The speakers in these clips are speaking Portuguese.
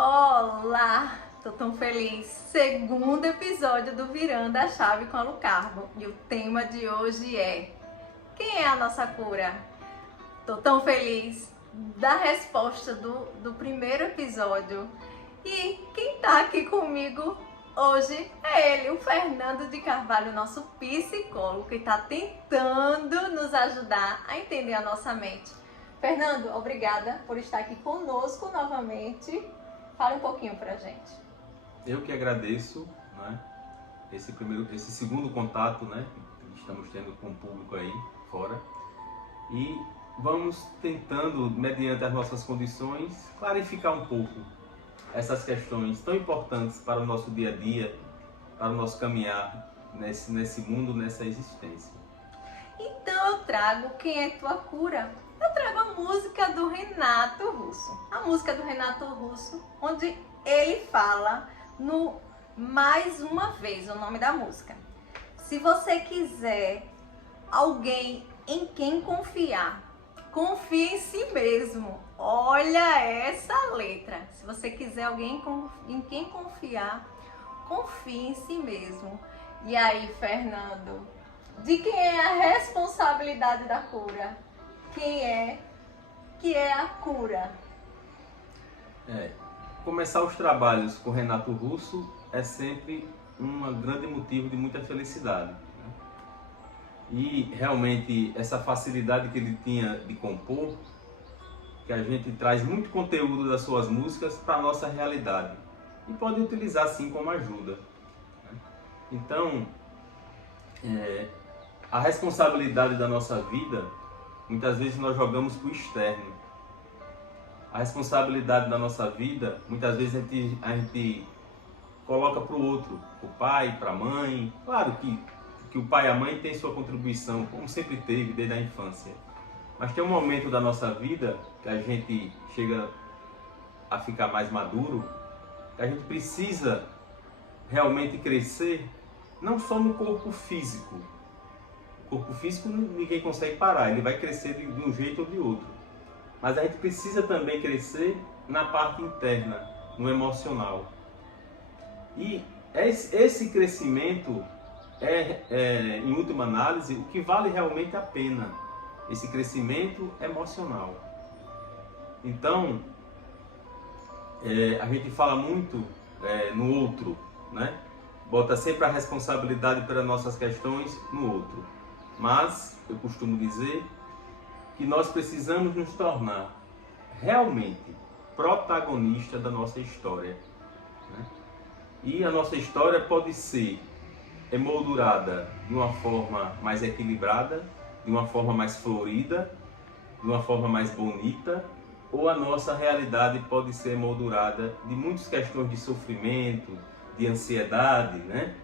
Olá! Tô tão feliz! Segundo episódio do Virando a Chave com a Lu Carmo. E o tema de hoje é: quem é a nossa cura? Tô tão feliz da resposta do primeiro episódio. E quem tá aqui comigo hoje é ele, o Fernando de Carvalho, nosso psicólogo, que tá tentando nos ajudar a entender a nossa mente. Fernando, obrigada por estar aqui conosco novamente. Fala um pouquinho pra gente. Eu que agradeço, né, esse segundo contato, né, que estamos tendo com o público aí fora, e vamos tentando, mediante as nossas condições, clarificar um pouco essas questões tão importantes para o nosso dia a dia, para o nosso caminhar nesse mundo, nessa existência. Então eu trago Quem é Tua Cura? Eu trago a música do Renato Russo. A música do Renato Russo, onde ele fala no Mais Uma Vez, o nome da música. Se você quiser alguém em quem confiar, confie em si mesmo. Olha essa letra. Se você quiser alguém em quem confiar, confie em si mesmo. E aí, Fernando, de quem é a responsabilidade da cura? Quem é que é a cura? Começar os trabalhos com Renato Russo é sempre um grande motivo de muita felicidade, né? E realmente essa facilidade que ele tinha de compor, que a gente traz muito conteúdo das suas músicas para a nossa realidade e pode utilizar assim como ajuda, né? Então, a responsabilidade da nossa vida, muitas vezes nós jogamos para o externo. A responsabilidade da nossa vida, muitas vezes a gente coloca para o outro, para o pai, para a mãe. Claro que o pai e a mãe têm sua contribuição, como sempre teve desde a infância. Mas tem um momento da nossa vida que a gente chega a ficar mais maduro, que a gente precisa realmente crescer, não só no corpo físico. O corpo físico ninguém consegue parar, ele vai crescer de um jeito ou de outro. Mas a gente precisa também crescer na parte interna, no emocional. E esse crescimento em última análise, o que vale realmente a pena. Esse crescimento emocional. Então, a gente fala muito no outro, né? Bota sempre a responsabilidade pelas nossas questões no outro. Mas, eu costumo dizer que nós precisamos nos tornar realmente protagonistas da nossa história, né? E a nossa história pode ser emoldurada de uma forma mais equilibrada, de uma forma mais florida, de uma forma mais bonita, ou a nossa realidade pode ser emoldurada de muitas questões de sofrimento, de ansiedade, né?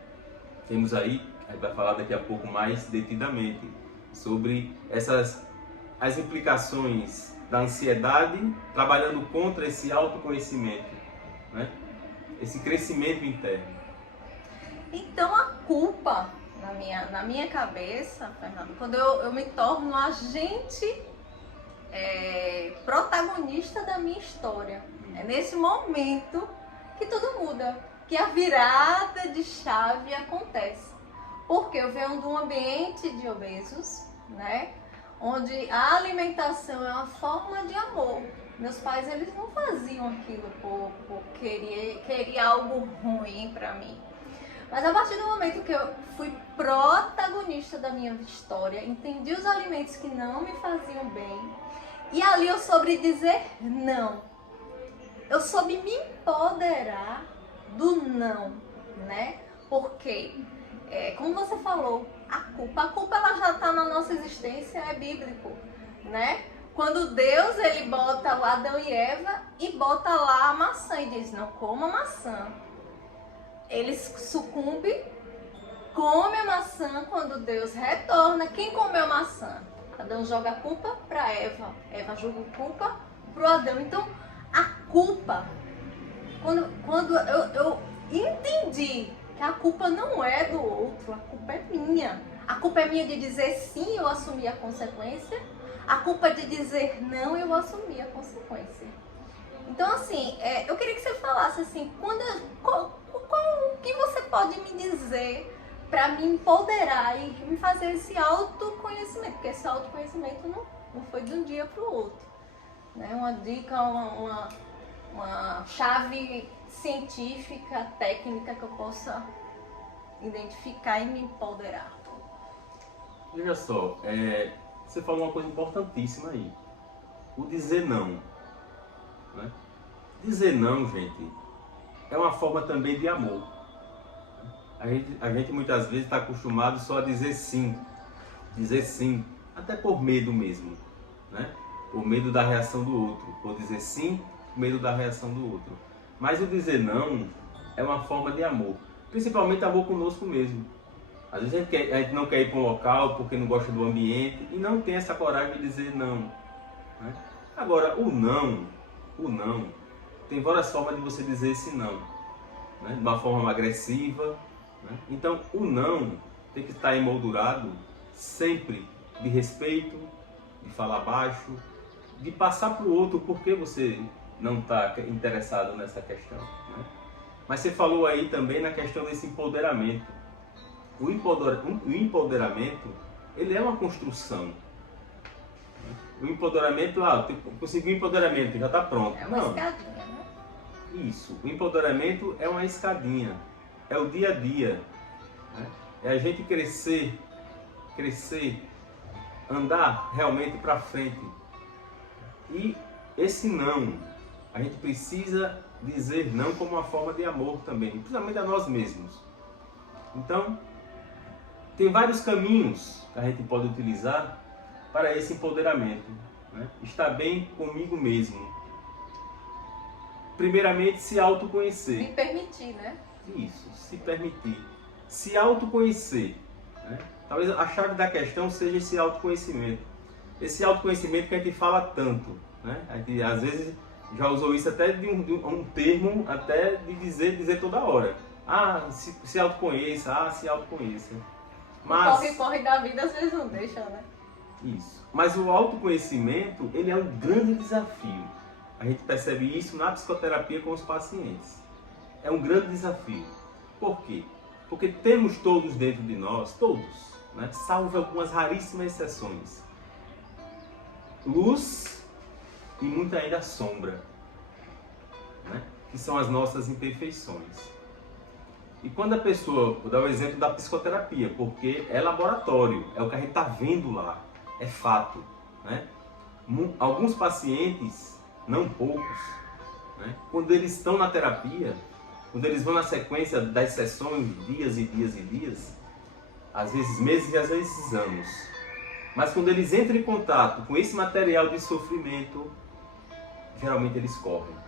Temos aí, a gente vai falar daqui a pouco mais detidamente sobre as implicações da ansiedade, trabalhando contra esse autoconhecimento, né? Esse crescimento interno. Então a culpa, na minha cabeça, Fernando, quando eu me torno agente protagonista da minha história, é nesse momento que tudo muda, que a virada de chave acontece. Porque eu venho de um ambiente de obesos, né? Onde a alimentação é uma forma de amor. Meus pais, eles não faziam aquilo por querer algo ruim para mim. Mas a partir do momento que eu fui protagonista da minha história, entendi os alimentos que não me faziam bem, e ali eu soube dizer não. Eu soube me empoderar do não, né? Porque, como você falou, a culpa ela já está na nossa existência, é bíblico, né? Quando Deus ele bota o Adão e Eva e bota lá a maçã e diz, não coma maçã. Eles sucumbem, come a maçã. Quando Deus retorna, quem comeu a maçã? Adão joga a culpa para Eva, Eva joga a culpa para o Adão. Então, a culpa, quando eu entendi que a culpa não é do outro, a culpa é minha. A culpa é minha de dizer sim, eu assumi a consequência. A culpa de dizer não, eu assumi a consequência. Então, assim, eu queria que você falasse falasse assim, o que você pode me dizer para me empoderar e me fazer esse autoconhecimento? Porque esse autoconhecimento não foi de um dia para o outro. Né? Uma dica, uma chave científica, técnica que eu possa identificar e me empoderar. Veja só, você falou uma coisa importantíssima aí. O dizer não. Né? Dizer não, gente, é uma forma também de amor. A gente muitas vezes está acostumado só a dizer sim. Dizer sim, até por medo mesmo. Né? Por medo da reação do outro. Por dizer sim, por medo da reação do outro. Mas o dizer não é uma forma de amor. Principalmente amor conosco mesmo. Às vezes a gente não quer ir para um local porque não gosta do ambiente e não tem essa coragem de dizer não. Né? Agora, o não, tem várias formas de você dizer esse não. Né? De uma forma agressiva. Né? Então, o não tem que estar emoldurado sempre de respeito, de falar baixo, de passar para o outro porque você não está interessado nessa questão. Né? Mas você falou aí também na questão desse empoderamento. O empoderamento, ele é uma construção. O empoderamento, conseguiu o empoderamento, já está pronto. É uma escadinha, né? Isso, o empoderamento é uma escadinha, é o dia a dia. Né? É a gente crescer, andar realmente para frente. E esse não, a gente precisa dizer não como uma forma de amor também, principalmente a nós mesmos. Então, tem vários caminhos que a gente pode utilizar para esse empoderamento. Né? Estar bem comigo mesmo. Primeiramente, se autoconhecer. Me permitir, né? Isso, se permitir. Se autoconhecer. Né? Talvez a chave da questão seja esse autoconhecimento. Esse autoconhecimento que a gente fala tanto. Né? A gente, às vezes, já usou isso até de um termo, até de dizer toda hora. Se autoconheça, se autoconheça. Mas Corre da vida, às vezes não deixa, né? Isso. Mas o autoconhecimento, ele é um grande desafio. A gente percebe isso na psicoterapia com os pacientes. É um grande desafio. Por quê? Porque temos todos dentro de nós, todos, né? Salvo algumas raríssimas exceções, luz e muita ainda sombra, né? Que são as nossas imperfeições. E quando a pessoa, vou dar o exemplo da psicoterapia, porque é laboratório, é o que a gente está vendo lá, é fato. Né? Alguns pacientes, não poucos, né? Quando eles estão na terapia, quando eles vão na sequência das sessões, dias e dias e dias, às vezes meses e às vezes anos, mas quando eles entram em contato com esse material de sofrimento, geralmente eles correm.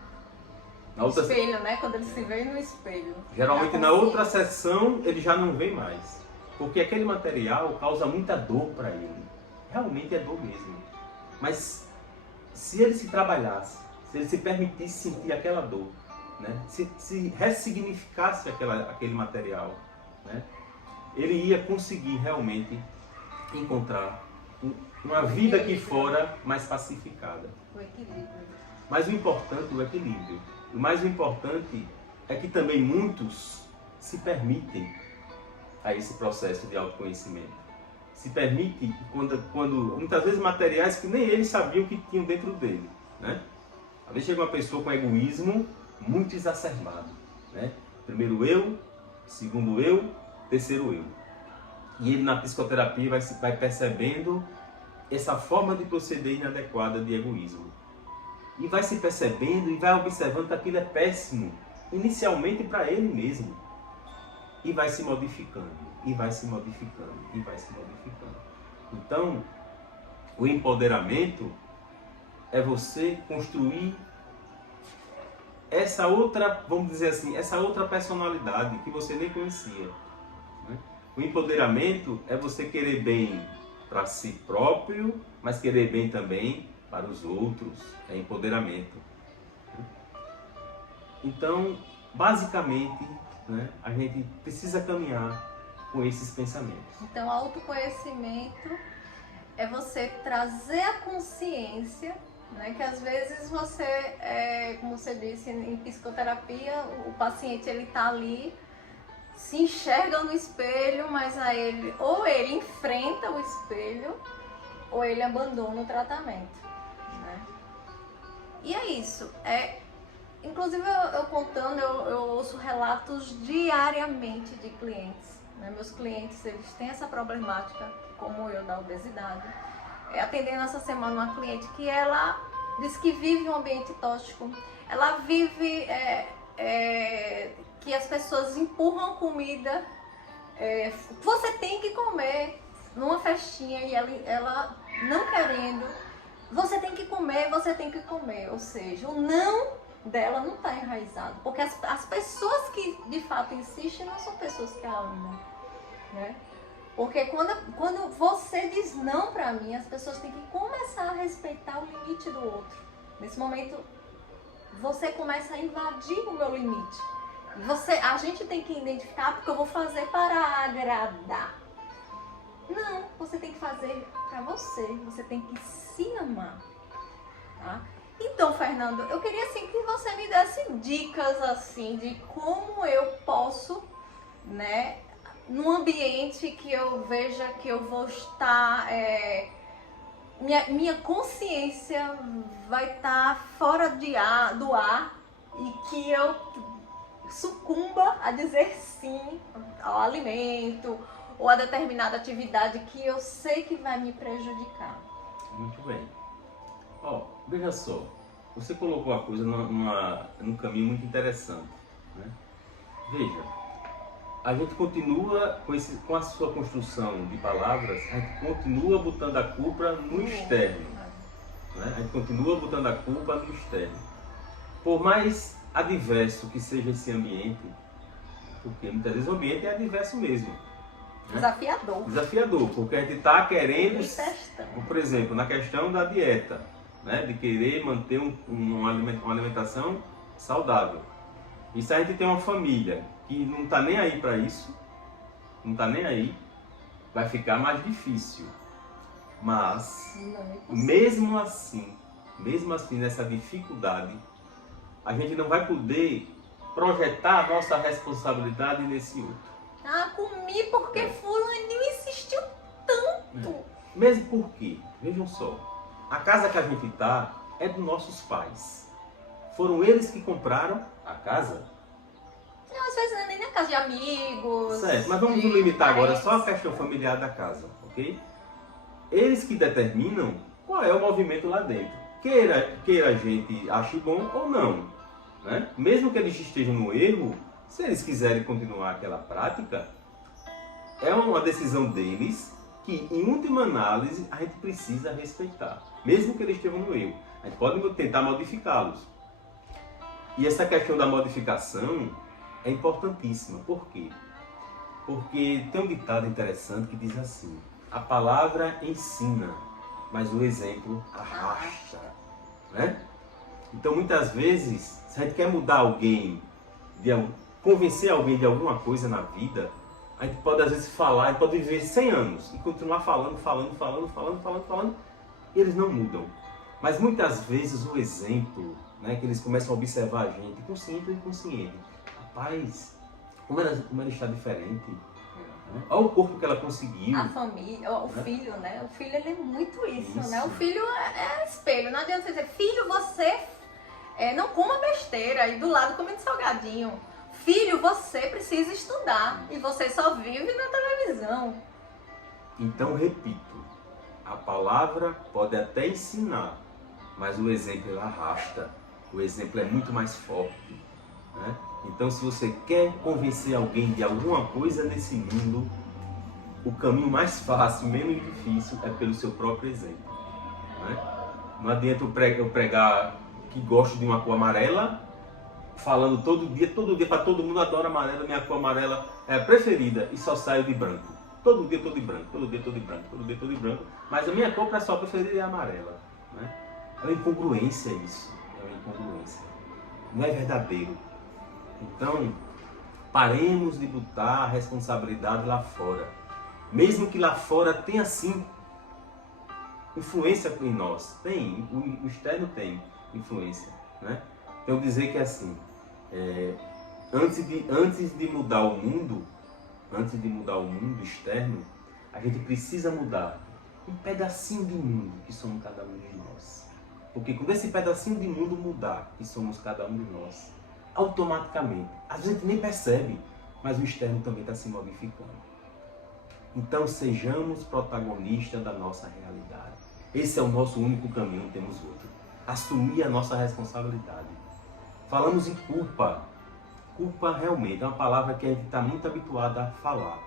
Espelho, né? Quando ele se vê no espelho. Geralmente na outra sessão ele já não vê mais. Porque aquele material causa muita dor para ele. Realmente é dor mesmo. Mas se ele se trabalhasse, se ele se permitisse sentir aquela dor, né? se ressignificasse aquele material, né? Ele ia conseguir realmente encontrar uma vida aqui fora mais pacificada. O equilíbrio. Mas o importante é o equilíbrio. O mais importante é que também muitos se permitem a esse processo de autoconhecimento. Se permite quando muitas vezes materiais que nem eles sabiam que tinham dentro dele. Né? Às vezes chega uma pessoa com egoísmo muito exacerbado. Né? Primeiro eu, segundo eu, terceiro eu. E ele na psicoterapia vai percebendo essa forma de proceder inadequada de egoísmo. E vai se percebendo e vai observando que aquilo é péssimo, inicialmente para ele mesmo. E vai se modificando, e vai se modificando, e vai se modificando. Então, o empoderamento é você construir essa outra, vamos dizer assim, essa outra personalidade que você nem conhecia. Né? O empoderamento é você querer bem para si próprio, mas querer bem também para os outros, é empoderamento. Então, basicamente, né, a gente precisa caminhar com esses pensamentos. Então, autoconhecimento é você trazer a consciência né? Que às vezes você, como você disse, em psicoterapia, o paciente ele tá ali, se enxerga no espelho, mas aí ou ele enfrenta o espelho, ou ele abandona o tratamento, né? E é isso. Inclusive eu contando, eu ouço relatos diariamente de clientes, né? Meus clientes, eles têm essa problemática, como eu, da obesidade. Atendendo essa semana uma cliente que ela diz que vive um ambiente tóxico, ela vive que as pessoas empurram comida, você tem que comer numa festinha e ela não querendo, você tem que comer, ou seja, o não dela não está enraizado, porque as pessoas que de fato insistem não são pessoas que a amam, né? Porque quando você diz não pra mim, as pessoas têm que começar a respeitar o limite do outro. Nesse momento, você começa a invadir o meu limite. A gente tem que identificar porque eu vou fazer para agradar. Não, você tem que fazer pra você tem que se amar, tá? Então, Fernando, eu queria assim que você me desse dicas assim de como eu posso, né, num ambiente que eu veja que eu vou estar, minha consciência vai estar fora do ar e que eu sucumba a dizer sim ao alimento ou a determinada atividade que eu sei que vai me prejudicar. Muito bem. Veja só, você colocou a coisa num caminho muito interessante, né? Veja, a gente continua com a sua construção de palavras, a gente continua botando a culpa no externo, né? A gente continua botando a culpa no externo. Por mais adverso que seja esse ambiente, porque muitas vezes o ambiente é adverso mesmo, né? Desafiador, porque a gente está querendo, por exemplo, na questão da dieta, né? De querer manter uma alimentação saudável. E se a gente tem uma família que não está nem aí para isso, não está nem aí, vai ficar mais difícil. Mas, mesmo assim, nessa dificuldade, a gente não vai poder projetar a nossa responsabilidade nesse outro. Comi porque fulaninho insistiu tanto. Mesmo porque, vejam só, a casa que a gente está é dos nossos pais. Foram eles que compraram a casa. Às vezes não é nem na casa de amigos. Certo, mas vamos nos limitar agora só à questão familiar da casa, ok? Eles que determinam qual é o movimento lá dentro. Queira a gente ache bom ou não, né? Mesmo que eles estejam no erro, se eles quiserem continuar aquela prática, é uma decisão deles que, em última análise, a gente precisa respeitar. Mesmo que eles estejam no erro. A gente pode tentar modificá-los. E essa questão da modificação é importantíssima. Por quê? Porque tem um ditado interessante que diz assim: a palavra ensina, mas o exemplo arrasta, né? Então, muitas vezes, se a gente quer mudar alguém, convencer alguém de alguma coisa na vida, a gente pode às vezes falar, a gente pode viver 100 anos e continuar falando, e eles não mudam. Mas muitas vezes o exemplo, né, que eles começam a observar a gente, consciente ou inconsciente, rapaz, como ela está diferente. Olha o corpo que ela conseguiu. A família, o filho, né? O filho, ele é muito isso, né? O filho é espelho. Não adianta você dizer, filho, você não coma besteira e do lado comendo salgadinho. Filho, você precisa estudar e você só vive na televisão. Então, repito, a palavra pode até ensinar, mas o exemplo ela arrasta. O exemplo é muito mais forte, né? Então, se você quer convencer alguém de alguma coisa nesse mundo, o caminho mais fácil, menos difícil, é pelo seu próprio exemplo, né? Não adianta eu pregar que gosto de uma cor amarela, falando todo dia para todo mundo, adoro amarela, minha cor amarela é a preferida, e só saio de branco. Todo dia estou de branco, mas a minha cor pessoal preferida é amarela, né? É uma incongruência isso, não é verdadeiro. Então, paremos de botar a responsabilidade lá fora. Mesmo que lá fora tenha sim influência em nós. Tem, o externo tem influência, né? Então dizer que assim, antes de mudar o mundo externo, a gente precisa mudar um pedacinho de mundo que somos cada um de nós. Porque quando esse pedacinho de mundo mudar, que somos cada um de nós, automaticamente, a gente nem percebe, mas o externo também está se modificando. Então sejamos protagonistas da nossa realidade. Esse é o nosso único caminho, não temos outro. Assumir a nossa responsabilidade. Falamos em culpa. Culpa realmente é uma palavra que a gente está muito habituado a falar,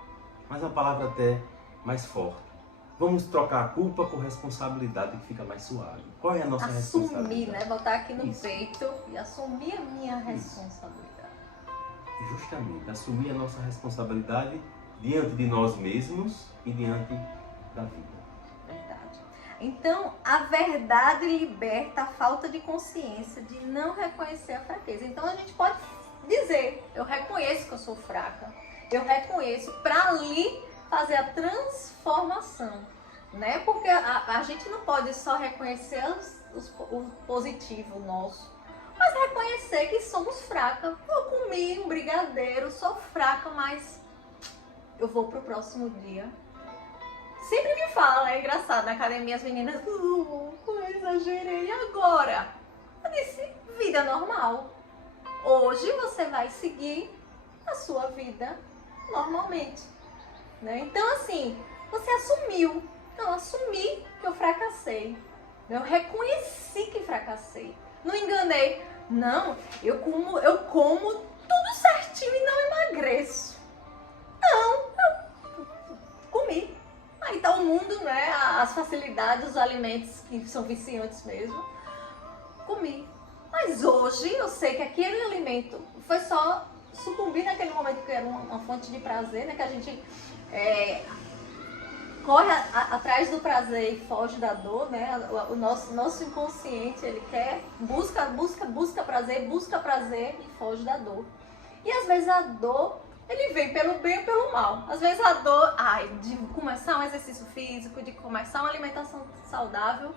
mas é uma palavra até mais forte. Vamos trocar a culpa por responsabilidade, que fica mais suave. Qual é a nossa responsabilidade? Assumir, né? Botar aqui no peito e assumir a minha responsabilidade. Justamente, assumir a nossa responsabilidade diante de nós mesmos e diante da vida. Verdade. Então, a verdade liberta a falta de consciência de não reconhecer a fraqueza. Então, a gente pode dizer, eu reconheço que eu sou fraca, eu reconheço, para ali fazer a transformação, né? Porque a gente não pode só reconhecer o positivo nosso, mas reconhecer que somos fracas. Eu comi um brigadeiro, sou fraca, mas eu vou pro próximo dia. Sempre me fala, é engraçado, na academia as meninas, eu exagerei agora. Eu disse, vida normal. Hoje você vai seguir a sua vida normalmente, né? Então assim, você assumiu. Eu assumi que eu fracassei. Eu reconheci que fracassei. Não enganei. Não, eu como tudo certinho e não emagreço. Não, eu comi. Aí tá o mundo, né? As facilidades, os alimentos que são viciantes mesmo. Comi. Mas hoje eu sei que aquele alimento foi só sucumbir naquele momento que era uma fonte de prazer, né? Que a gente corre atrás do prazer e foge da dor, né? O nosso inconsciente, ele quer, busca prazer e foge da dor. E às vezes a dor, ele vem pelo bem ou pelo mal. Às vezes a dor, de começar um exercício físico, de começar uma alimentação saudável,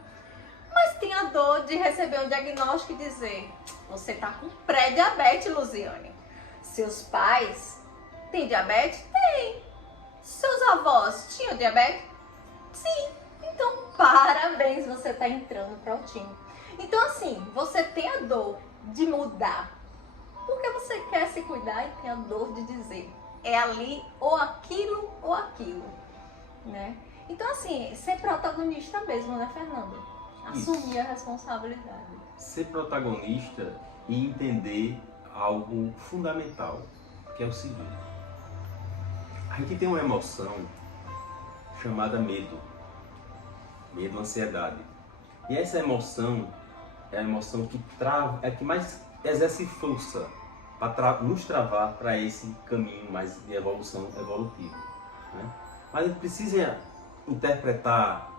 mas tem a dor de receber um diagnóstico e dizer, você tá com pré-diabetes, Luziane. Seus pais têm diabetes? Tem. Seus avós tinham diabetes? Sim. Então, parabéns, você está entrando para o time. Então, assim, você tem a dor de mudar, porque você quer se cuidar e tem a dor de dizer, é ali ou aquilo, né? Então, assim, ser protagonista mesmo, né, Fernando? Assumir a responsabilidade. Ser protagonista e entender algo fundamental, que é o seguinte. A gente tem uma emoção chamada medo, ansiedade. E essa emoção é a emoção que que mais exerce força para nos travar para esse caminho mais de evolutivo. Né? Mas a gente precisa interpretar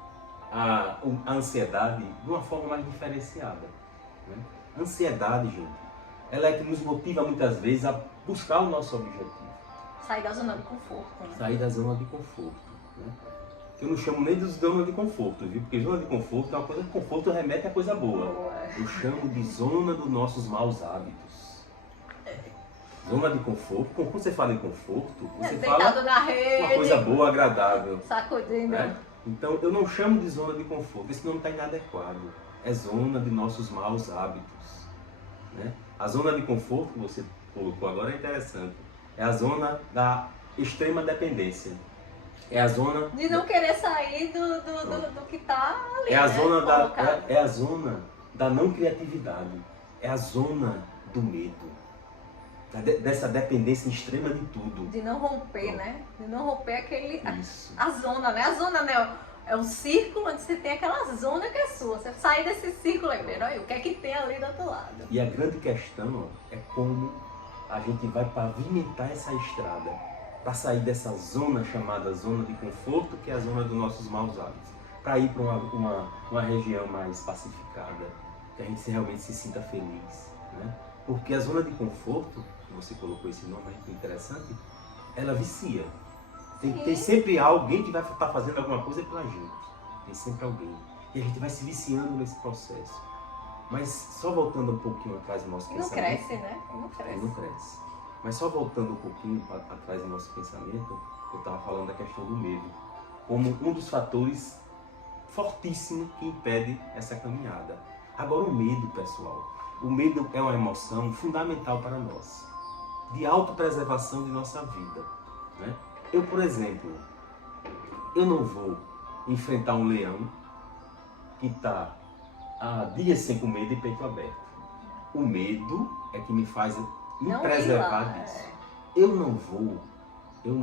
a ansiedade de uma forma mais diferenciada. Né? A ansiedade, gente, ela é que nos motiva muitas vezes a buscar o nosso objetivo. Sair da zona de conforto. Né? Sair da zona de conforto. Né? Eu não chamo nem de zona de conforto, viu? Porque zona de conforto é uma coisa que conforto remete a coisa boa. Eu chamo de zona dos nossos maus hábitos. Zona de conforto, quando você fala em conforto, você fala na rede, uma coisa boa, agradável. Sacudindo. Né? Então eu não chamo de zona de conforto, esse nome está inadequado. É zona de nossos maus hábitos. Né? A zona de conforto que você colocou agora é interessante. É a zona da extrema dependência. É a zona de não querer sair do que está ali. É a, né? zona é a zona da não criatividade. É a zona do medo. Dessa dependência extrema de tudo. De não romper, né? De não romper aquele. Isso. A zona, né? A zona, né? É um círculo onde você tem aquela zona que é sua. Você sai desse círculo aí, olha, o que é que tem ali do outro lado? E a grande questão é como a gente vai pavimentar essa estrada para sair dessa zona chamada zona de conforto, que é a zona dos nossos maus hábitos, para ir para uma região mais pacificada, que a gente realmente se sinta feliz, né? Porque a zona de conforto, que você colocou esse nome aí, que é interessante, ela vicia. Tem sempre alguém que vai estar fazendo alguma coisa pela gente. Tem sempre alguém. E a gente vai se viciando nesse processo. Mas só voltando um pouquinho atrás do nosso E não pensamento... cresce, né? E não cresce. Não cresce. Mas só voltando um pouquinho atrás do nosso pensamento, eu estava falando da questão do medo, como um dos fatores fortíssimos que impede essa caminhada. Agora, o medo, pessoal, o medo é uma emoção fundamental para nós, de autopreservação de nossa vida, né? Eu, por exemplo, eu não vou enfrentar um leão que está há dias sem comer de peito aberto. O medo é que me faz me Não preservar ir lá, disso. Eu não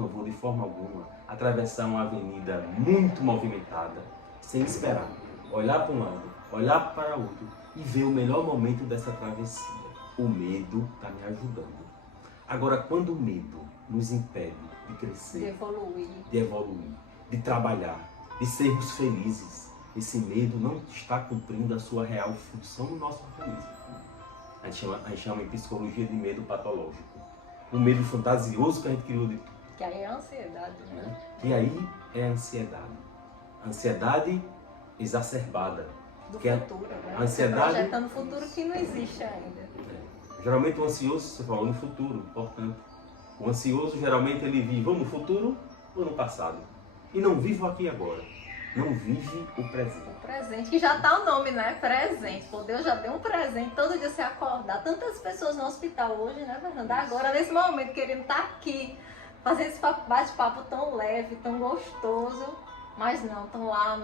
vou de forma alguma atravessar uma avenida muito movimentada sem esperar, olhar para um lado, olhar para o outro e ver o melhor momento dessa travessia. O medo está me ajudando. Agora, quando o medo nos impede de crescer, de evoluir, de trabalhar, de sermos felizes, esse medo não está cumprindo a sua real função no nosso organismo. A gente chama em psicologia de medo patológico. O medo fantasioso que a gente criou de... Que aí é a ansiedade, né? Que aí é a ansiedade. A ansiedade exacerbada. Do que futuro, né? A ansiedade... Projetando o futuro que não existe ainda. Geralmente o ansioso, você falou, no futuro, portanto. O ansioso, geralmente, ele vive ou no futuro ou no passado. E não vive o aqui e agora. Não vive o presente. O presente, que já tá o nome, né? Presente. Pô, Deus já deu um presente. Todo dia você acordar. Tantas pessoas no hospital hoje, né, Fernanda? Agora, nesse momento, querendo estar aqui, fazer esse bate-papo tão leve, tão gostoso. Mas não, estão lá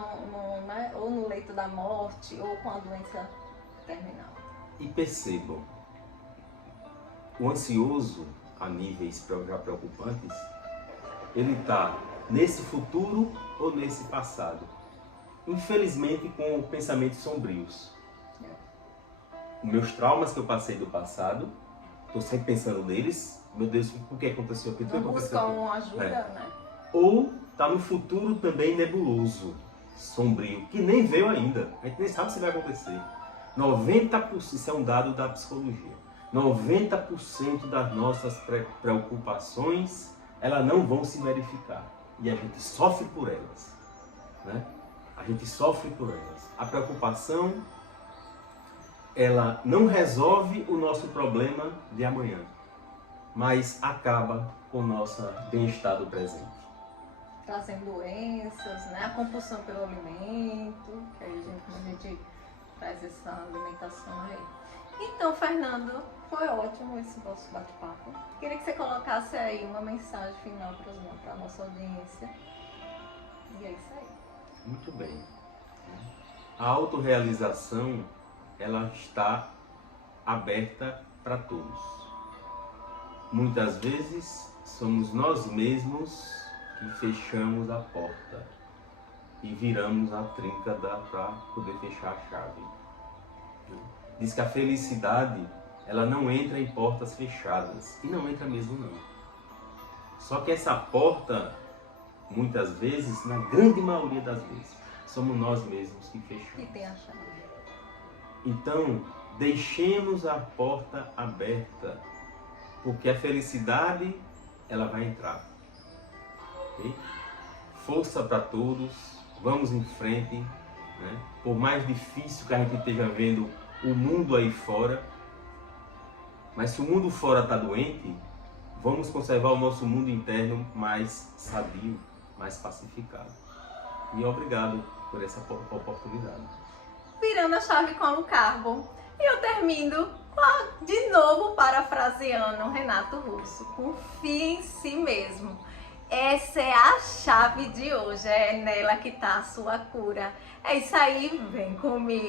né? Ou no leito da morte, ou com a doença terminal. E percebam, o ansioso, a níveis já preocupantes, ele está nesse futuro ou nesse passado. Infelizmente, com pensamentos sombrios. Os meus traumas que eu passei do passado, estou sempre pensando neles. Meu Deus, o que aconteceu aqui? Não busca uma ajuda, né? Ou está no futuro também nebuloso, sombrio, que nem veio ainda. A gente nem sabe se vai acontecer. 90%, isso é um dado da psicologia, 90% das nossas preocupações, elas não vão se verificar. E a gente sofre por elas, né? A gente sofre por elas. A preocupação, ela não resolve o nosso problema de amanhã, mas acaba com o nosso bem-estar do presente. Trazendo doenças, né? A compulsão pelo alimento, que aí a gente traz essa alimentação aí. Então, Fernando, foi ótimo esse nosso bate-papo. Queria que você colocasse aí uma mensagem final para a nossa audiência. E é isso aí. Muito bem. A autorrealização, ela está aberta para todos. Muitas vezes somos nós mesmos que fechamos a porta e viramos a trinca para poder fechar a chave. Diz que a felicidade, ela não entra em portas fechadas, e não entra mesmo não. Só que essa porta, muitas vezes, na grande maioria das vezes, somos nós mesmos que fechamos. Que tem a chave. Então, deixemos a porta aberta, porque a felicidade, ela vai entrar. Okay? Força para todos, vamos em frente, né? Por mais difícil que a gente esteja vendo o mundo aí fora, mas se o mundo fora está doente, vamos conservar o nosso mundo interno mais sadio, mais pacificado. E obrigado por essa oportunidade. Virando a chave com o carbo. E eu termino de novo parafraseando Renato Russo. Confie em si mesmo. Essa é a chave de hoje. É nela que está a sua cura. É isso aí, vem comigo.